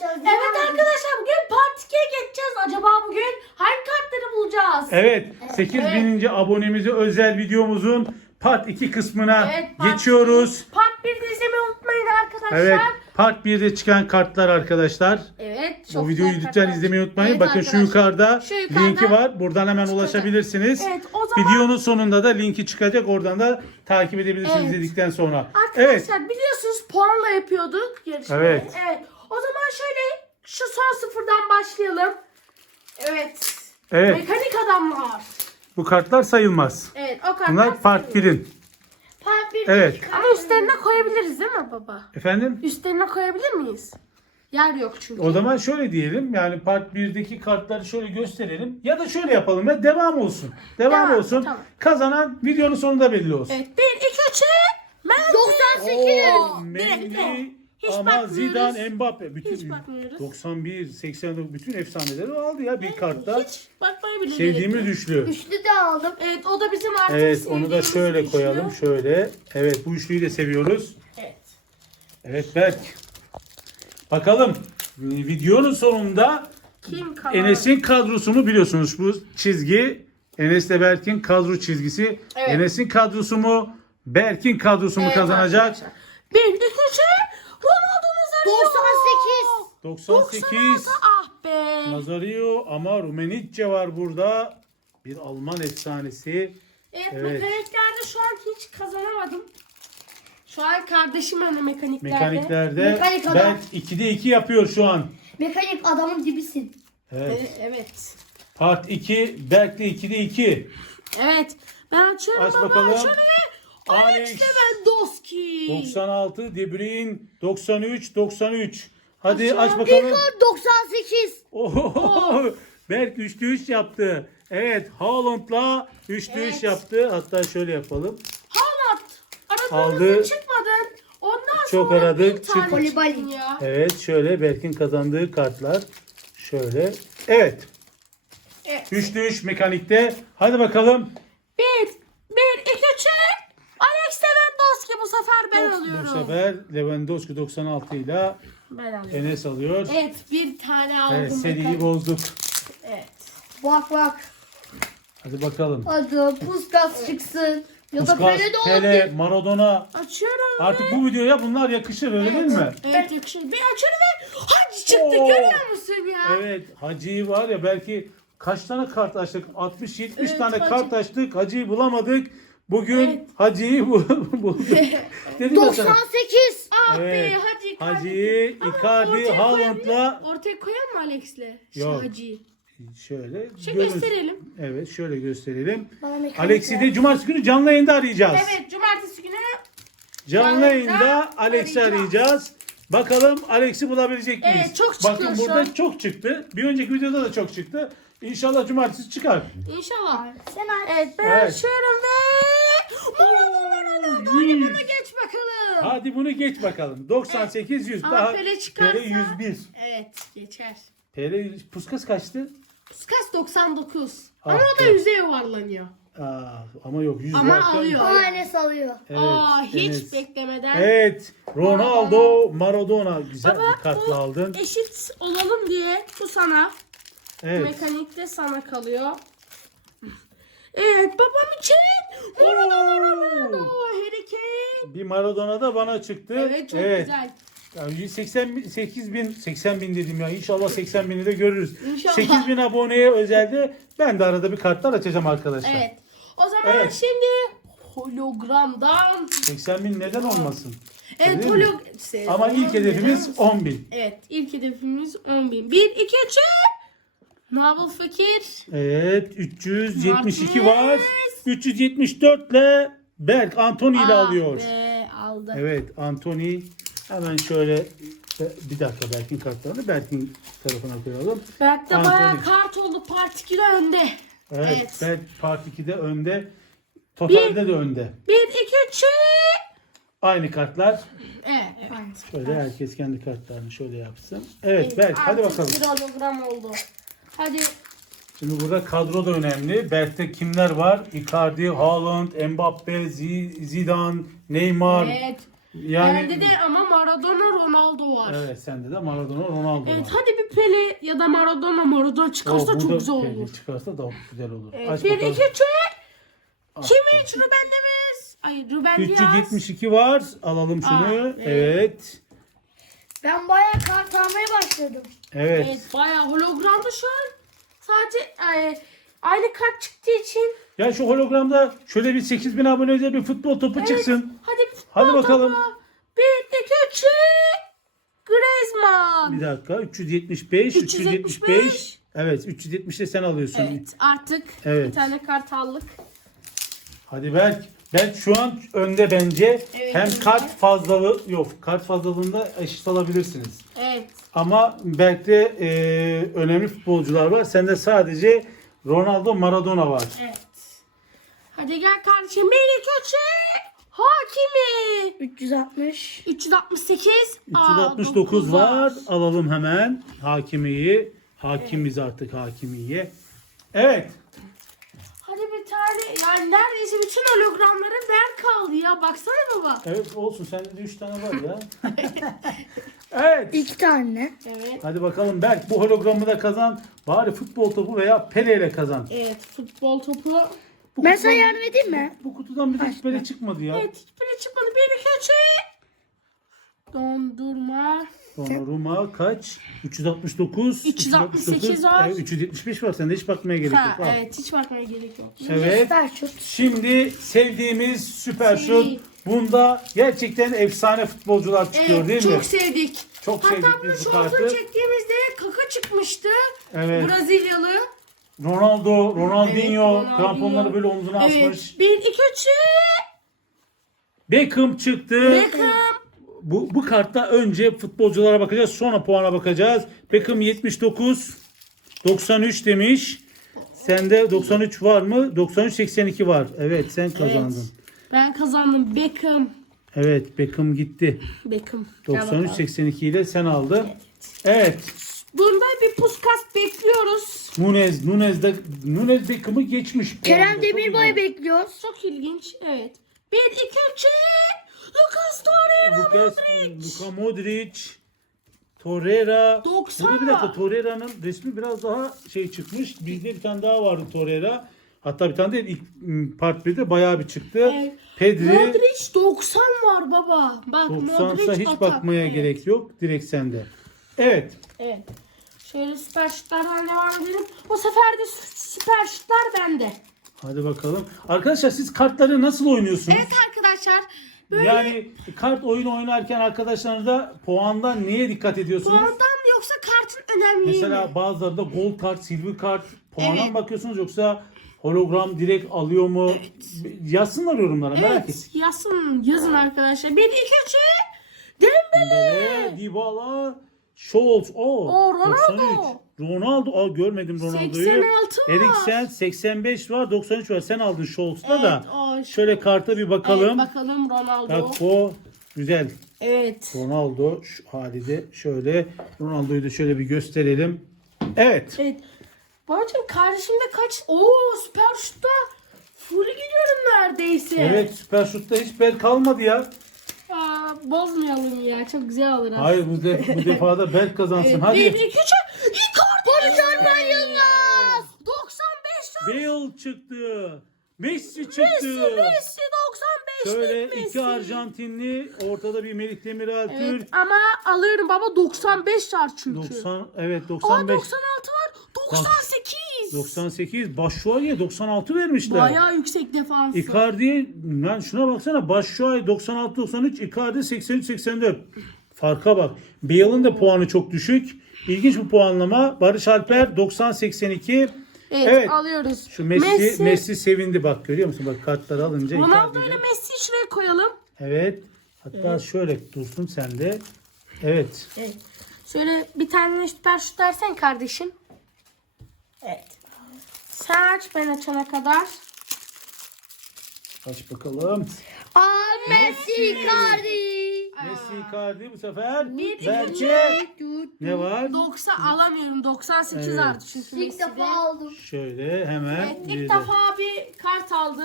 değil mi Evet arkadaşlar bugün part 2'ye geçeceğiz. Acaba bugün hangi kartları bulacağız? Evet 8000. abonemize özel videomuzun part 2 kısmına Evet, part geçiyoruz. Part 1'de izlemeyi unutmayın arkadaşlar. Evet part 1'de çıkan kartlar arkadaşlar. Evet, çok Bu videoyu güzel lütfen kartlar. izlemeyi unutmayın. Evet Bakın şu arkadaşlar. yukarıda, Şu yukarıda linki var. Buradan hemen çıkacak. ulaşabilirsiniz. Evet, o zaman- Videonun sonunda da linki çıkacak. Oradan da takip edebilirsiniz Evet. izledikten sonra. Arkadaşlar Evet. biliyorsunuz puanla yapıyorduk yarışmayı. Evet. evet. O zaman şöyle şu son sıfırdan başlayalım. Evet. Evet. Mekanik adamlar. Bu kartlar sayılmaz. Evet o kartlar. Bunlar part sayılır. 1'in. Part bir Evet. Ama üstlerine koyabiliriz değil mi baba? Efendim? Üstlerine koyabilir miyiz? Yer yok çünkü. O zaman şöyle diyelim. Yani part 1'deki kartları şöyle gösterelim. Ya da şöyle yapalım. Ya devam olsun. Devam, Devam, olsun. tamam. Kazanan videonun sonunda belli olsun. Evet 1, 2, 3'e. 98. Oo, direkt. Hiç ama bakmıyoruz. Zidane, Mbappe. Hiç Bütün bakmıyoruz. 91, 89 bütün efsaneleri aldı ya bir kartta. Hiç bakmaya bile gerek Sevdiğimiz yok. üçlü. Üçlü de aldım. Evet o da bizim artık Evet onu da sevdiğimiz şöyle üçlü. koyalım. Şöyle. Evet bu üçlüyü de seviyoruz. Evet. Evet Berk. Bakalım videonun sonunda Kim kalan? Enes'in kadrosunu biliyorsunuz bu çizgi. Enes'le Berk'in kadro çizgisi. Evet. Enes'in kadrosu mu? Berk'in kadrosu mu Evet kazanacak? arkadaşlar. 1, 2, 3'e. Ronaldo Nazario. 98. 98. Ah be. Nazario ama Rumenicce var burada. Bir Alman efsanesi. Evet, Evet. mekaniklerde şu an hiç kazanamadım. Şu an kardeşim önde mekaniklerde. Mekaniklerde Mekanik adam. Berk 2'de 2 yapıyor şu an. Mekanik adamın dibisin. Evet. Evet. evet. Part 2 Berk de 2'de 2. Evet. Ben açıyorum Aç baba, bakalım. açıyorum ve Alex. Lewandowski. 96 De Bruyne 93 93. Hadi aç bakalım. 98. Oho! Berk 3'te 3 yaptı. Evet Haaland'la 3'te 3 Evet. yaptı. Hatta şöyle yapalım. Haaland. Aldı. Aradığınızda çıkmadın. Ondan Çok sonra aradık, bir tane çık- Kolibali. çıktın ya. Evet şöyle Berk'in kazandığı kartlar. Şöyle. Evet. Evet. 3'te 3 mekanikte. Hadi bakalım. Bir, iki, üç. Alex Lewandowski bu sefer ben alıyorum. Bu sefer Lewandowski 96 ile Ben alıyorum. Enes alıyor. Evet bir tane aldım. Evet seriyi bakalım. bozduk. Evet. Bak bak. Hadi bakalım. Hadi Puskas çıksın. Ya da Puskas, Pele de Pele, olabilir. Maradona. Açıyorum Artık ve... bu videoya bunlar yakışır öyle değil mi? Evet yakışır. Bir açıyorum ve hadi çıktı Oo. görüyor musun ya? Evet Hacı'yı var ya belki kaç tane kart açtık? 60-70 Evet, tane Hacı. kart açtık. Hacı'yı bulamadık. Bugün Evet. Hacı'yı bu- bulduk. Dedim ya sana. 98. Ah Evet. be hadi Hacı'yı Ama Icardi, ortaya Haaland'la Ortaya koyalım mı Alex'le? Şu Yok. Hacı'yı. şöyle Şu görün- gösterelim. Evet şöyle gösterelim. Bana mekanik Alex'i ver. de cumartesi günü canlı yayında arayacağız. Evet cumartesi günü Canlı Canlı yayında Alex'i arayacağız. arayacağız. Bakalım Alex'i bulabilecek miyiz? Evet, çok çıkıyor Bakın şu burada an. çok çıktı. Bir önceki videoda da çok çıktı. İnşallah cumartesi çıkar. inşallah. Sen. Evet ben Evet. açıyorum ve hadi bunu geç bakalım. Hadi bunu geç bakalım. 98 100 Ama daha Pele çıkarsa- Pele 101. Evet geçer. Pele Puskas kaçtı? Puskas 99. Ah Ama o da be. yüze yuvarlanıyor. Aa, ama yok 100 Ama varken- alıyor. Aa Enes alıyor. Evet, Aa hiç evet. beklemeden. Evet. Ronaldo, Maradona güzel Baba, bir kartla bu aldın. Eşit olalım diye bu sana. Evet. Mekanik de sana kalıyor. Evet babam için. Maradona Ronaldo. Harry Kane. Bir Maradona da bana çıktı. Evet çok güzel. Yani 88 bin, 80 bin dedim ya. İnşallah 80 bini de görürüz. İnşallah. 8 bin aboneye özelde ben de arada bir kartlar açacağım arkadaşlar. Evet. O zaman Evet. şimdi hologramdan. 80 bin neden olmasın? Evet Değil mi? holog... Ama ilk hedefimiz 10 bin. Evet ilk hedefimiz 10.000. 1, 2, 3. Naval Fakir. Evet 372 Martinez. var. 374 ile Berk Antony ile Ah alıyor. be, aldı. Evet Antony hemen şöyle bir dakika Berk'in kartlarını Berk'in tarafına koyalım. Berk de Antony. bayağı kart oldu. Part 2'de önde. Evet, Evet. Berk Part 2'de önde. Totalde de önde. 1, 2, 3. Aynı kartlar. Evet. evet. Şöyle herkes kendi kartlarını şöyle yapsın. Evet Berk hadi bakalım. bir hologram oldu. Hadi. Şimdi burada kadro da önemli. Berk'te kimler var? Icardi, Haaland, Mbappe, Zi- Zidane, Neymar. Evet. Yani Bende de ama Maradona Ronaldo var. Evet. Evet sende de Maradona Ronaldo var. hadi bir Pele ya da Maradona Maradona çıkarsa O, bu çok güzel Pele olur. Çıkarsa da güzel olur. Evet, Aç bir iki üç. Kimin? Ruben Neves. Ay Ruben Diaz. 372 var. Alalım şunu. Aa, evet. evet. Ben bayağı kart almaya başladım. Evet. Evet bayağı hologramda şu an. Sadece ay, aynı kart çıktığı için. Ya şu hologramda şöyle bir 8000 abone özel bir futbol topu çıksın. Hadi bir futbol Hadi bakalım. topu. Bir iki üç. Griezmann. Bir dakika. 375, 375. 375. Evet 370 de sen alıyorsun. Evet artık Evet. bir tane kart aldık. Hadi Berk. Berk şu an önde bence. Evet, Hem önde. kart fazlalığı yok. Kart fazlalığında eşit alabilirsiniz. Evet. Ama Berk'te e, önemli futbolcular var. Sende sadece Ronaldo, Maradona var. Evet. Hadi gel kardeşim. İki üç. Hakimi. 360. 368. Aa, 369 dokuz var. Alalım hemen Hakimi'yi. Hakimiz artık Hakimi'ye. Evet. Tane. Yani neredeyse bütün hologramların Berk kaldı ya. Baksana baba. Evet olsun sende de 3 tane var ya. evet. İki tane. Evet. Hadi bakalım Berk bu hologramı da kazan. Bari futbol topu veya Pele ile kazan. Evet. Futbol topu. Bu Ben sana kutudan- yardım edeyim mi? Bu kutudan bir de hiç Pele çıkmadı ya. Evet. Hiçbiri çıkmadı. Bir iki üç. Dondurma. Donnarumma kaç? 369. 368 var. Evet, 375 var. Sende hiç bakmaya gerek Ha, yok. Al. evet. Hiç bakmaya gerek yok. Evet. Şimdi sevdiğimiz süper Şey. şut. Bunda gerçekten efsane futbolcular çıkıyor Evet, değil çok mi? sevdik. Çok Hatta sevdik bunu biz bu şortunu kartı. çektiğimizde kaka çıkmıştı. Evet. Brezilyalı. Ronaldo, Ronaldinho Ronaldinho. kramponları böyle omzuna Evet. asmış. Bir, iki, üç. Beckham çıktı. Beckham. Bu, bu kartta önce futbolculara bakacağız sonra puana bakacağız. Beckham 79 93 demiş. Sende 93 var mı? 93 82 var. Evet sen kazandın. Evet. Ben kazandım. Beckham. Evet, Beckham gitti. Beckham. Gel 93 bakalım. 82 ile sen aldın. Evet. Bunda bir puskas bekliyoruz. Nunez, Nunez de Nunez Beckham'ı geçmiş. Kerem puanda. Demirbay'ı bekliyoruz. Çok ilginç. Evet. Bir, iki, üç. Lucas Torreira. Lucas, Modric. Luka Modric, Torreira. 90 Burada bir dakika. Torreira'nın resmi biraz daha şey çıkmış. Bizde bir tane daha vardı Torreira. Hatta bir tane değil ilk part 1'de bayağı bir çıktı. Evet. Pedri Modric 90 var baba. Bak 90'sa Modric hiç atak. bakmaya Evet. gerek yok. Direkt sende. Evet. Evet. Şöyle süper şutlardan devam edelim. Bu sefer de sü- süper şutlar bende. Hadi bakalım. Arkadaşlar siz kartları nasıl oynuyorsunuz? Evet arkadaşlar. Böyle Yani kart oyunu oynarken arkadaşlarınızda puandan neye dikkat ediyorsunuz? puandan yoksa kartın önemli Mesela bazılarında gold kart, silver kart puandan Evet. mı bakıyorsunuz yoksa hologram direkt alıyor mu? Yazsınlar yorumlara merak et. Evet yazın, yazın arkadaşlar. Bir, iki, üç. Dembele. Dembele, Dybala, Scholz, o. Oo, Ronaldo. 93. Ronaldo, aa görmedim Ronaldo'yu. 86 var. Eriksen 85 var, 93 var. Sen aldın Scholz'da da. o- Şöyle karta bir bakalım. Evet, bakalım Ronaldo. Bak o güzel. Evet. Ronaldo şu halide şöyle Ronaldo'yu da şöyle bir gösterelim. Evet. Evet. Babacım kardeşimde kaç? Oo süper şutta. Full gidiyorum neredeyse. Evet süper şutta hiç bel kalmadı ya. Aa, bozmayalım ya. Çok güzel olur. aslında. Hayır bu, de, bu defa da Berk kazansın. Evet, Hadi. Bir, iki, üç. Icardi. Alper Yılmaz. 95 var. Bale çıktı. Messi çıktı. Messi, Messi 95 Şöyle Messi. iki Arjantinli ortada bir Melih Demiral Evet Türk. ama alırım baba 95 var çünkü. 90 evet Aa 95 96 var. 98. 98 Başşuay'a 96 vermişler. Bayağı yüksek defansı. Icardi'ye lan şuna baksana Başşuay 96 93 Icardi 83 84. Farka bak. Bale'ın da puanı çok düşük. İlginç bir puanlama. Barış Alper 90 82. Evet, Evet. alıyoruz. Şu Messi, Messi sevindi bak görüyor musun? Bak kartları alınca Ronaldo ile Messi'yi şuraya koyalım. Evet. Hatta şöyle dursun sen de. Evet. Evet. Şöyle bir tane süper şut dersen kardeşim. Evet. Sen aç ben açana kadar. Aç bakalım. Aa Messi Icardi. Messi Icardi bu sefer. Bir, Belki ne var? 90 alamıyorum. 98 Evet. arttı çünkü İlk Messi'de. defa aldım. Şöyle hemen. Evet ilk de- defa bir kart aldı.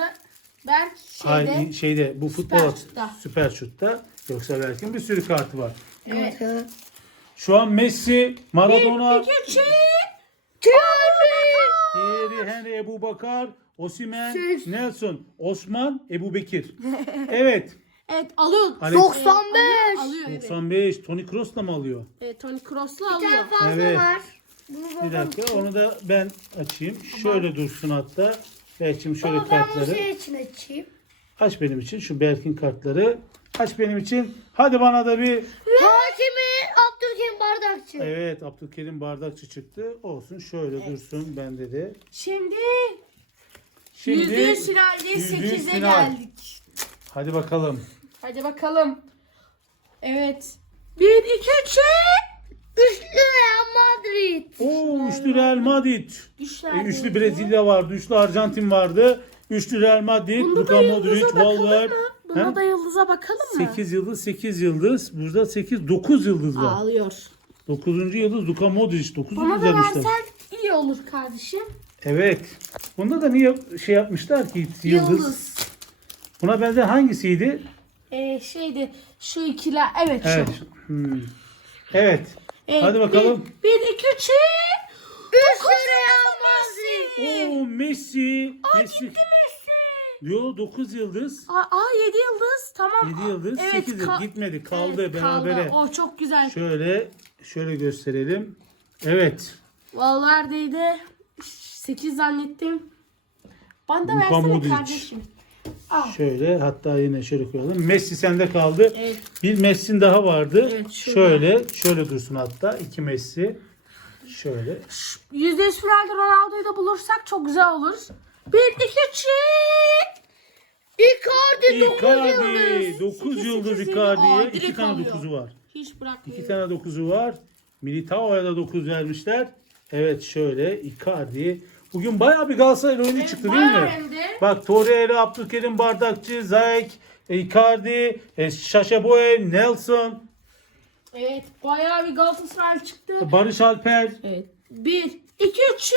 Berk şeyde. Hayır, şeyde bu futbol Süper Şut'ta. süper şutta. Yoksa Berk'in bir sürü kartı var. Evet. Şu an Messi, Maradona, İki, üç, şey. Thierry Henry, Ebu Bakar, Osimhen, Sis. Nelson, Osman, Ebu Bekir. Evet. Evet alıyor. Alex- 95. Alıyor evet. 95. Tony Kroos'la mı alıyor? Evet, Tony Kroos'la Bir alıyor. tane fazla Evet. var. Bunu Bir babam dakika onu da ben açayım. Şöyle dursun hatta. Berk'cim şöyle Baba ben bunu kartları. şey için açayım. Aç benim için şu Berk'in kartları. Aç benim için. Hadi bana da bir Hakimi Abdülkerim Bardakçı. Evet Abdülkerim Bardakçı çıktı. Olsun şöyle dursun bende de. Şimdi Şimdi yüzde yüz finalde yüzde yüz 8'e final. geldik. Hadi bakalım. Hadi bakalım. Evet. 1, 2, 3, Üçlü Real Madrid. Oo üçlü Real Madrid. Üçler. E, üçlü Brezilya vardı. Üçlü Arjantin vardı. Üçlü Real Madrid. Bunda Luka Modric, Valverde. Mı? Bunda da yıldıza bakalım mı? 8 yıldız 8 yıldız. Burada 8 9 yıldız var. Ağlıyor. 9. yıldız Luka Modric 9 Bana da versen iyi olur kardeşim. Evet. Bunda da niye şey yapmışlar ki yıldız? Yıldız. Buna benzer hangisiydi? Ee, şeydi şu ikiler. Evet, Evet. şu. Hmm. Evet. Evet, Hadi bakalım. 1, 2, 3, Üçlü Real Madrid. Oo Messi. Aa, Messi. gitti Messi. Yo 9 yıldız. Aa, aa 7 yıldız. Tamam. 7 yıldız. Evet, 8 yıldız. ka- Gitmedi. Kaldı Evet, berabere. O çok güzel. Şöyle şöyle gösterelim. Evet. Valverde'ydi. 8 zannettim. Bana da Luka versene Modric. kardeşim. Al. Şöyle hatta yine şöyle koyalım. Messi sende kaldı. Evet. Bir Messi'nin daha vardı. Evet, şurada. şöyle şöyle dursun hatta. iki Messi. Şöyle. %100 finalde Ronaldo'yu da bulursak çok güzel olur. 1, 2, 3, Icardi 9 Icardi. yıldız. 9 Sekiz, yıldız Icardi'ye. Aa, 2 direkt tane alıyor. 9'u var. Hiç bırakmıyor. 2 tane 9'u var. Militao'ya da 9 vermişler. Evet şöyle Icardi. Bugün bayağı bir Galatasaray oyunu çıktı değil bayağı mi? hem de. Bak Torreira, Abdülkerim Bardakçı, Zayek, Icardi, e, Sacha Boey, Nelson, Evet bayağı bir Galatasaray çıktı. Barış Alper, Evet. 1, 2, 3,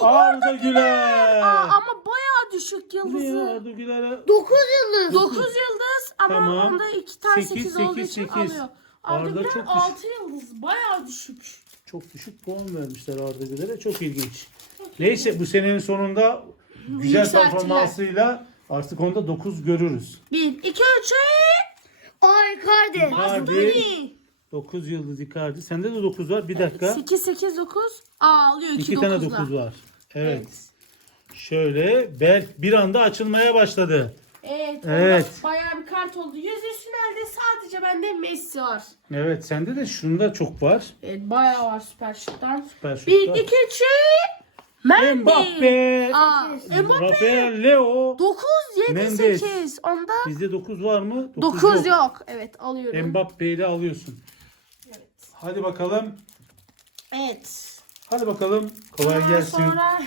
Arda Güler. Aa, ama bayağı düşük yıldızı. Arda Güler'e 9 yıldız. 9 yıldız ama Tamam. onda 2 tane Sekiz, 8, olduğu sekiz, için sekiz. alıyor. Arda, Arda Güler çok düşük. 6 yıldız. Bayağı düşük. çok düşük puan vermişler Arda Güler'e. Çok ilginç. Neyse bu senenin sonunda güzel Yükselttiler. performansıyla artık onda 9 görürüz. 1, 2, 3, Ay Icardi. Icardi. 9 yıldız Icardi. Sende de 9 var. Bir dakika. 8, 8, 9. Aa alıyor 2, 2 tane 9 var. Evet. Şöyle Berk bir anda açılmaya başladı. Evet. Evet. onda Bayağı bir kart oldu. Yüzü finalde sadece bende Messi var. Evet sende de şunda çok var. Evet bayağı var süper şuttan. Süper 1, şutlar. 2, 3, Mendy. Mbappe. Aa, Mbappe. Rafael Leo. 9, 7, Mendes. 8. Onda Bizde 9 var mı? 9 yok. Evet alıyorum. Mbappe ile alıyorsun. Evet. Hadi bakalım. Evet. Hadi bakalım. Kolay Ondan gelsin. Sonra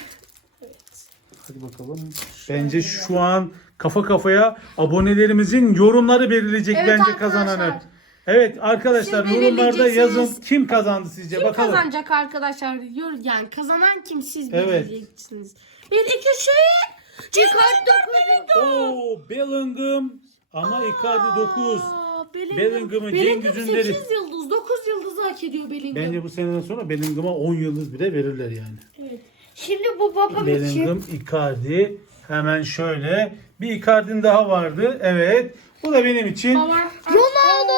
Hadi bakalım. Bence şu an kafa kafaya abonelerimizin yorumları belirleyecek Evet bence arkadaşlar. kazananı. Evet arkadaşlar Siz yorumlarda belirleyeceksiniz. yazın kim kazandı sizce kim bakalım. kazanacak arkadaşlar? Yor- Yani kazanan kim siz Evet. belirleyeceksiniz. 1, 2, 3, Icardi 9 yıldız. Oo Bellingham ama Icardi 9. Bellingham. Bellingham'ı Bellingham Cengiz Ünder'i- 8 yıldız, 9 yıldızı hak ediyor Bellingham. Bence bu seneden sonra Bellingham'a 10 yıldız bile verirler yani. Evet. Şimdi bu babam için. Bellingham, Icardi. Hemen şöyle. Bir Icardi'nin daha vardı. Evet. Bu da benim için. Baba. Ronaldo.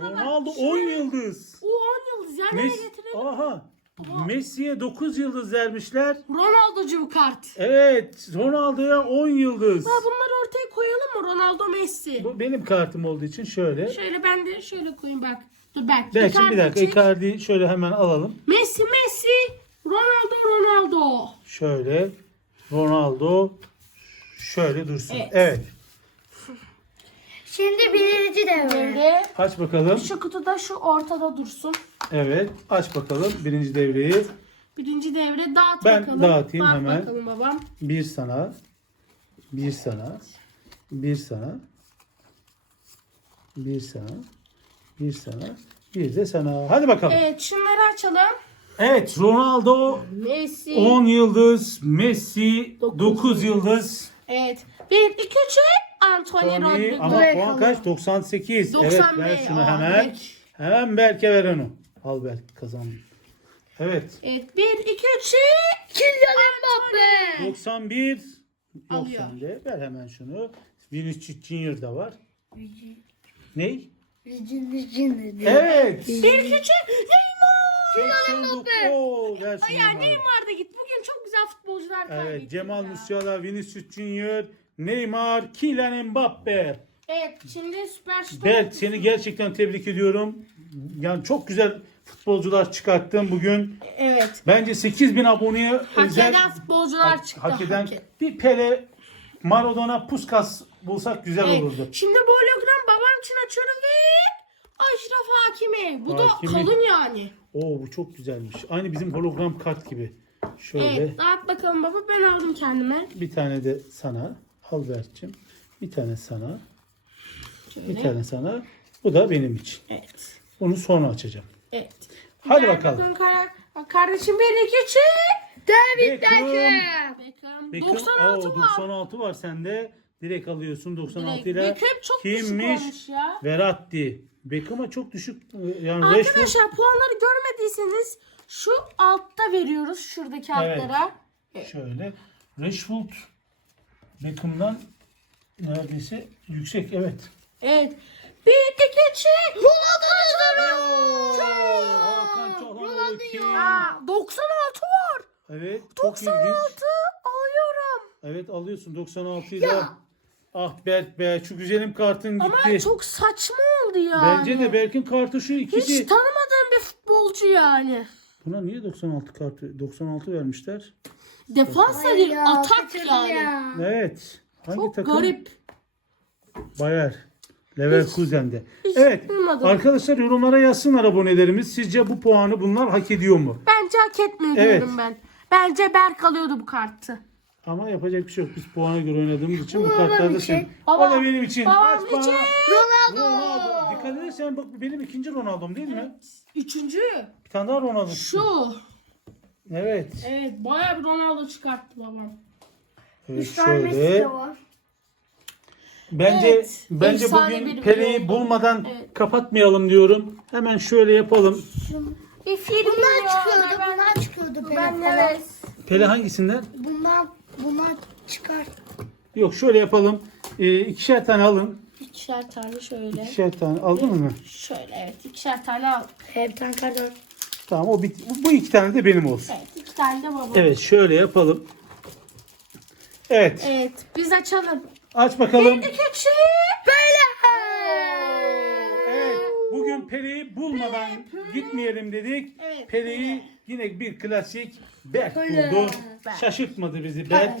Baba baba. Ronaldo 10 yıldız. O 10 yıldız. Messi, getirelim? aha. Messi'ye 9 yıldız vermişler. Ronaldo'cu bu kart. Evet. Ronaldo'ya 10 yıldız. Ha, bunları ortaya koyalım mı? Ronaldo Messi. Bu benim kartım olduğu için şöyle. Şöyle ben de şöyle koyayım bak. Dur bak. Belki bir Icardi dakika. Icardi'yi şöyle hemen alalım. Messi Messi. Ronaldo Ronaldo. Şöyle. Ronaldo şöyle dursun. Evet. Evet. Şimdi birinci devre. Aç bakalım. şu kutuda şu ortada dursun. Evet. Aç bakalım birinci devreyi. Birinci devre dağıt Ben bakalım. dağıtayım Bak hemen. bakalım babam. Bir sana. Bir sana. Bir sana. Bir sana. Bir sana. Bir de sana. Hadi bakalım. Evet şunları açalım. Evet Ronaldo Messi. 10 yıldız. Messi Dokuz 9 yıldız. Evet. 1, 2, 3, Anthony Tony ama Rodrigo. Buraya puan kalın. kaç? 98. 95. Evet ver şunu Aa, hemen. evet. Hemen Berk'e ver onu. Al Berk kazandı. Evet. Evet. 1, 2, 3, Kylian Mbappe. 91. Yok Alıyor. sende. Ver hemen şunu. Vinicius Junior da var. Ney? Ricin ricin. Evet. 1, 2, 3, Neymar. 89. Oo, ver şunu Ya. Neymar da git. Bugün çok güzel futbolcular kaybetti. Evet. Cemal ya. Musiala, Vinicius Junior, Neymar, Kylian Mbappe. Evet. Şimdi süperstar. Berk seni gerçekten tebrik ediyorum. Yani çok güzel futbolcular çıkarttın bugün. Evet. Bence 8000 aboneye Hak özel eden futbolcular çıktı. hak eden Hak- bir Pele, Maradona, Puskas bulsak güzel Evet. olurdu. Şimdi bu hologram babam için açıyorum ve Aşraf Hakimi. Bu Hakimi. da kalın yani. Oo bu çok güzelmiş. Aynı bizim hologram kart gibi. Şöyle Evet. Dağıt bakalım baba. Ben aldım kendime. bir tane de sana. Al Berk'cim. Bir tane sana. Şöyle. Bir tane sana. Bu da benim için. Evet. Onu sonra açacağım. Evet. Hadi Gel bakalım. kar- kardeşim 1 2 3. David Beckham. Beckham. Beckham. Beckham, 96 oo, var. 96 var sende. Direkt alıyorsun 96 Direkt. ile. Beckham çok düşük Kimmiş? olmuş ya. Veratti. Beckham'a çok düşük. Yani Rashford Arkadaşlar puanları görmediyseniz şu altta veriyoruz şuradaki altlara. şöyle. Rashford Beckham'dan neredeyse yüksek evet. Evet. 1 2 3. Hakan Çalhanoğlu kim? Aa, 96 var. Evet çok 96 ilginç. alıyorum. Evet alıyorsun 96'yı da. Ah Berk be şu güzelim kartın gitti. Ama çok saçma oldu yani. Bence de Berk'in kartı şu Hiç ikisi. tanımadığım bir futbolcu yani. Buna niye 96 kartı 96 vermişler? Defans Ay değil ya, atak kaçırdım yani. ya. Evet. Hangi Çok takım? garip. Bayer. Leverkusen'de. Evet. duymadım. Arkadaşlar yorumlara yazsınlar abonelerimiz. Sizce bu puanı bunlar hak ediyor mu? Bence hak etmiyor Evet. diyorum ben. Bence Berk alıyordu bu kartı. Ama yapacak bir şey yok. Biz puana göre oynadığımız için bu babam da için. sen. Baba- o da benim için. babam Kaç puan? için. Ronaldo. Ronaldo. Dikkat edersen bak bu benim ikinci Ronaldo'm değil mi? Üçüncü. Bir tane daha Ronaldo. Şu. Evet. Evet bayağı bir Ronaldo çıkarttı babam. Evet Üç tane Messi şöyle. de var. Bence Evet. bence Efsane bugün bir Pele'yi video. bulmadan Evet. kapatmayalım diyorum. Hemen şöyle yapalım. Bir film Bundan ya. çıkıyordu. Ben, Bundan çıkıyordu. ben Pele evet. Pele hangisinden? Bundan bundan çıkar. Yok şöyle yapalım. Ee, ikişer tane alın. İkişer tane şöyle. İkişer tane aldın mı? Şöyle evet ikişer tane al. Hep tane kadar. Tamam o bit- bu iki tane de benim olsun. Evet iki tane de babam. Evet şöyle yapalım. Evet. Evet biz açalım. Aç bakalım. İki şey. Evet. Bugün Pele'yi bulmadan gitmeyelim dedik. Evet, Pele'yi yine bir klasik Berk Pele. buldu. Şaşırtmadı bizi Berk.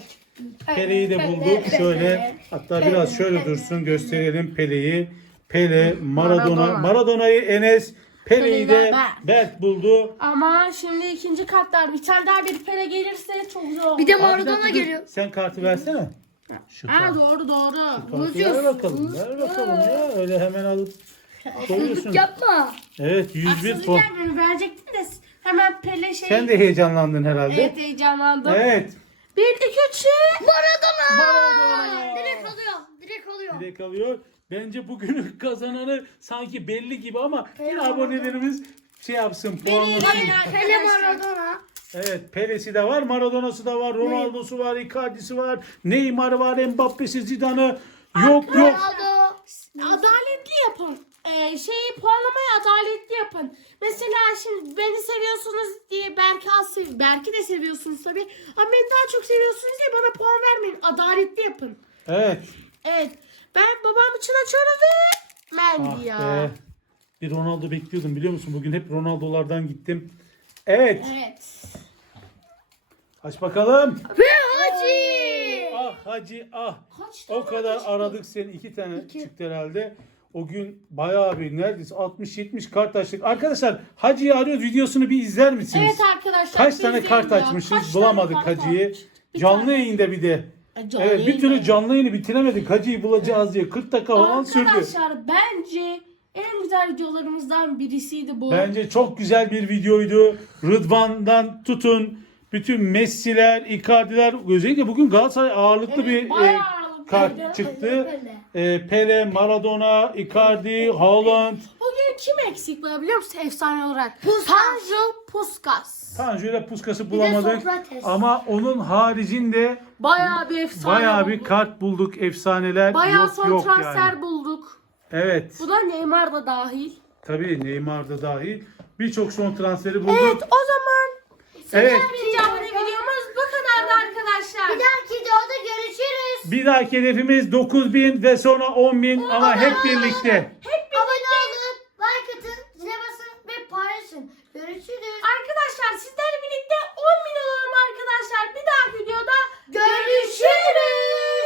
Pele'yi de bulduk. Şöyle hatta biraz şöyle dursun gösterelim Pele'yi. Pele, Maradona. Maradona. Maradona'yı Enes, Pele'yi de Berk. Berk buldu. Ama şimdi ikinci kartlar bir tane daha bir pele gelirse çok olur. Bir de Maradona geliyor. Sen kartı versene. Şu Ha kartı. doğru doğru. Kartı ver bakalım. Ver bakalım ya. Öyle hemen alıp koyuyorsun. Yapma. Evet 101 Haksızlık puan. yapmıyorum verecektim de hemen pele şey. Sen de heyecanlandın herhalde. Evet heyecanlandım. Evet. Bir iki üç. Maradona. Maradona. Direkt alıyor. Direkt alıyor. Direkt alıyor. Bence bugünün kazananı sanki belli gibi ama yine abonelerimiz şey yapsın, puanlasın. Pele Maradona. Evet, Pele'si de var, Maradona'sı da var, Ronaldo'su var, Icardi'si var, Neymar var, Mbappe'si, Zidane'ı. Yok yok. Adaletli yapın. Ee, şeyi puanlamayı adaletli yapın. Mesela şimdi beni seviyorsunuz diye Berk'i az sev Berk'i de seviyorsunuz tabii. Ama beni daha çok seviyorsunuz diye bana puan vermeyin. Adaletli yapın. Evet. Evet. Ben babam için açıyorum ve Mendy Ah ya. be. Bir Ronaldo bekliyordum biliyor musun? Bugün hep Ronaldo'lardan gittim. Evet. Evet. Aç bakalım. Ve Hacı. Ah Hacı ah. Kaç tane O kadar çıktı? aradık seni. iki tane İki. çıktı herhalde. O gün bayağı bir neredeyse 60-70 kart açtık. Arkadaşlar Hacı'yı arıyoruz. Videosunu bir izler misiniz? Evet arkadaşlar. Kaç tane kart ya. açmışız Kaç tane bulamadık kart Hacı'yı. Bir Canlı tane. yayında bir de. Canlı evet bir türlü canlı yayını bitiremedik. Hacı'yı bulacağız diye 40 dakika falan sürdü. Arkadaşlar bence en güzel videolarımızdan birisiydi bu. Bence çok güzel bir videoydu. Rıdvan'dan tutun. Bütün Messi'ler, Icardi'ler özellikle bugün Galatasaray ağırlıklı bir bayağı e, kart çıktı. Pele. E, Pele, Maradona, Icardi, Haaland. Bugün kim eksik var biliyor musun efsane olarak? Puskas. Puskas. Tanju ile Puskas'ı bulamadık. Sokrates. Ama onun haricinde Bayağı bir efsane. bayağı bir bulduk. kart bulduk. Efsaneler Bayağı yok son yok transfer yani. bulduk. Evet. Bu da Neymar da dahil. Tabii Neymar da dahil. Birçok son transferi bulduk. Evet o zaman Evet. bir canlı videomuz bu kadardı arkadaşlar. Bir dahaki videoda görüşürüz. Bir dahaki hedefimiz 9000 ve sonra 10.000 ama hep birlikte. Hep Görüşürüz. Arkadaşlar sizlerle birlikte 10 bin olalım arkadaşlar. Bir dahaki videoda görüşürüz. görüşürüz.